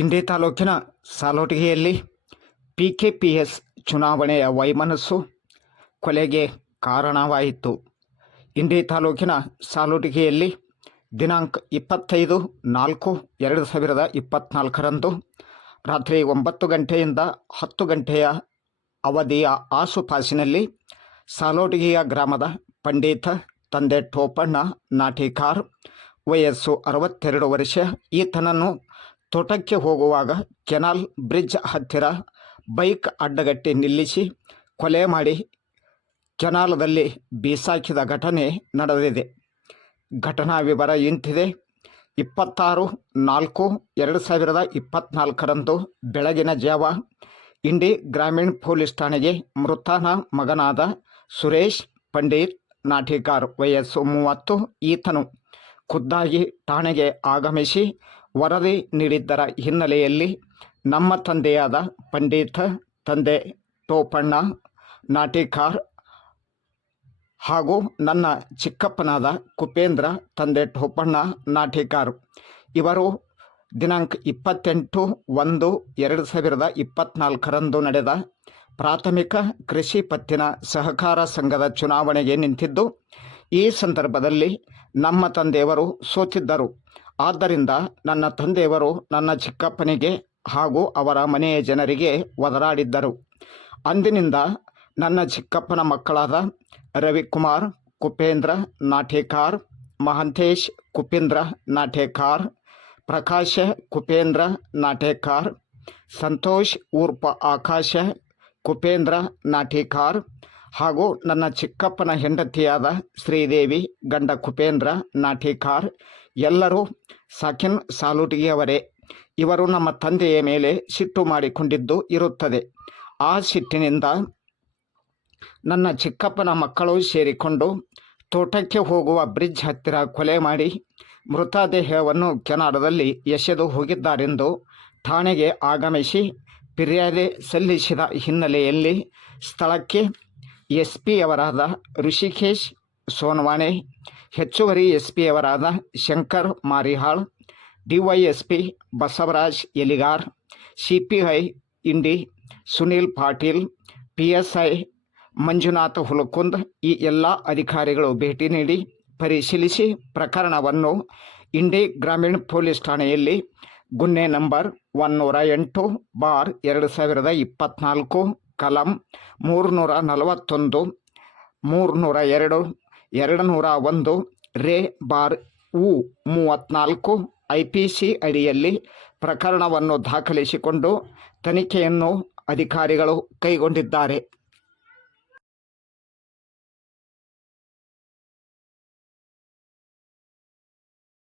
ಇಂಡಿ ತಾಲೂಕಿನ ಸಾಲೋಟಿಗೆಯಲ್ಲಿ PKPS ಚುನಾವಣೆಯ ವೈಮನಸ್ಸು ಕೊಲೆಗೆ ಕಾರಣವಾಯಿತು. ಇಂಡಿ ತಾಲೂಕಿನ ಸಾಲೋಟಿಗೆಯಲ್ಲಿ ದಿನಾಂಕ 25/4/2024 ರಾತ್ರಿ 9 ಗಂಟೆಯಿಂದ 10 ಗಂಟೆಯ ಅವಧಿಯ ಆಸುಪಾಸಿನಲ್ಲಿ ಸಾಲೋಟಿಗೆಯ ಗ್ರಾಮದ ಪಂಡಿತ ತಂದೆ ಟೋಪಣ್ಣ ನಾಟಿಕಾರ್ ವಯಸ್ಸು 62 ವರ್ಷ ಈತನನ್ನು ತೋಟಕ್ಕೆ ಹೋಗುವಾಗ ಕೆನಾಲ್ ಬ್ರಿಡ್ಜ್ ಹತ್ತಿರ ಬೈಕ್ ಅಡ್ಡಗಟ್ಟಿ ನಿಲ್ಲಿಸಿ ಕೊಲೆ ಮಾಡಿ ಕೆನಾಲದಲ್ಲಿ ಬೀಸಾಕಿದ ಘಟನೆ ನಡೆದಿದೆ. ಘಟನಾ ವಿವರ ಇಂತಿದೆ. 26/4/2024 ಬೆಳಗಿನ ಜಾವ ಇಂಡಿ ಗ್ರಾಮೀಣ ಪೊಲೀಸ್ ಠಾಣೆಗೆ ಮೃತನ ಮಗನಾದ ಸುರೇಶ್ ಪಂಡಿತ್ ನಾಟಿಕಾರ್ ವಯಸ್ಸು 30 ಈತನು ಖುದ್ದಾಗಿ ಠಾಣೆಗೆ ಆಗಮಿಸಿ ವರದಿ ನೀಡಿದ್ದರ ಹಿನ್ನೆಲೆಯಲ್ಲಿ ನಮ್ಮ ತಂದೆಯಾದ ಪಂಡಿತ ತಂದೆ ಟೋಪಣ್ಣ ನಾಟಿಕಾರ್ ಹಾಗೂ ನನ್ನ ಚಿಕ್ಕಪ್ಪನಾದ ಕುಪೇಂದ್ರ ತಂದೆ ಟೋಪಣ್ಣ ನಾಟಿಕಾರ್ ಇವರು ದಿನಾಂಕ 28/1/2024 ನಡೆದ ಪ್ರಾಥಮಿಕ ಕೃಷಿ ಪತ್ತಿನ ಸಹಕಾರ ಸಂಘದ ಚುನಾವಣೆಗೆ ನಿಂತಿದ್ದು, ಈ ಸಂದರ್ಭದಲ್ಲಿ ನಮ್ಮ ತಂದೆಯವರು ಸೋತಿದ್ದರು. ಆದ್ದರಿಂದ ನನ್ನ ತಂದೆಯವರು ನನ್ನ ಚಿಕ್ಕಪ್ಪನಿಗೆ ಹಾಗೂ ಅವರ ಮನೆಯ ಜನರಿಗೆ ಒದರಾಡಿದ್ದರು. ಅಂದಿನಿಂದ ನನ್ನ ಚಿಕ್ಕಪ್ಪನ ಮಕ್ಕಳಾದ ರವಿಕುಮಾರ್ ಕುಪೇಂದ್ರ ನಾಟಿಕಾರ್, ಮಹಂತೇಶ್ ಕುಪೇಂದ್ರ ನಾಟಿಕಾರ್, ಪ್ರಕಾಶ ಕುಪೇಂದ್ರ ನಾಟಿಕಾರ್, ಸಂತೋಷ್ ಉರ್ಫ ಆಕಾಶ ಕುಪೇಂದ್ರ ನಾಟಿಕಾರ್ ಹಾಗೂ ನನ್ನ ಚಿಕ್ಕಪ್ಪನ ಹೆಂಡತಿಯಾದ ಶ್ರೀದೇವಿ ಗಂಡ ಕುಪೇಂದ್ರ ನಾಟಿಕಾರ್ ಎಲ್ಲರೂ ಸಾಕಿನ್ ಸಾಲೋಟಿಗೆಯವರೇ. ಇವರು ನಮ್ಮ ತಂದೆಯ ಮೇಲೆ ಸಿಟ್ಟು ಮಾಡಿಕೊಂಡಿದ್ದು ಇರುತ್ತದೆ. ಆ ಸಿಟ್ಟಿನಿಂದ ನನ್ನ ಚಿಕ್ಕಪ್ಪನ ಮಕ್ಕಳು ಸೇರಿಕೊಂಡು ತೋಟಕ್ಕೆ ಹೋಗುವ ಬ್ರಿಡ್ಜ್ ಹತ್ತಿರ ಕೊಲೆ ಮಾಡಿ ಮೃತದೇಹವನ್ನು ಕೆನಾಲದಲ್ಲಿ ಎಸೆದು ಹೋಗಿದ್ದಾರೆಂದು ಠಾಣೆಗೆ ಆಗಮಿಸಿ ಫಿರ್ಯಾದಿ ಸಲ್ಲಿಸಿದ ಹಿನ್ನೆಲೆಯಲ್ಲಿ ಸ್ಥಳಕ್ಕೆ SP ಅವರಾದ ಋಷಿಕೇಶ್ ಸೋನವಾನೆ, ಹೆಚ್ಚುವರಿ SP ಅವರಾದ Shankar Marihal, DYSP Basavaraj Eligar, CPI ಇಂಡಿ ಸುನೀಲ್ ಪಾಟೀಲ್, PSI ಮಂಜುನಾಥ ಹುಲಕುಂದ್ ಈ ಎಲ್ಲ ಅಧಿಕಾರಿಗಳು ಭೇಟಿ ನೀಡಿ ಪರಿಶೀಲಿಸಿ ಪ್ರಕರಣವನ್ನು ಇಂಡಿ ಗ್ರಾಮೀಣ ಪೊಲೀಸ್ ಠಾಣೆಯಲ್ಲಿ ಗುನ್ನೆ ನಂಬರ್ 108/2024 ಕಲಂ 341, 302, 201 Re/U34 IPC ಅಡಿಯಲ್ಲಿ ಪ್ರಕರಣವನ್ನು ದಾಖಲಿಸಿಕೊಂಡು ತನಿಖೆಯನ್ನು ಅಧಿಕಾರಿಗಳು ಕೈಗೊಂಡಿದ್ದಾರೆ.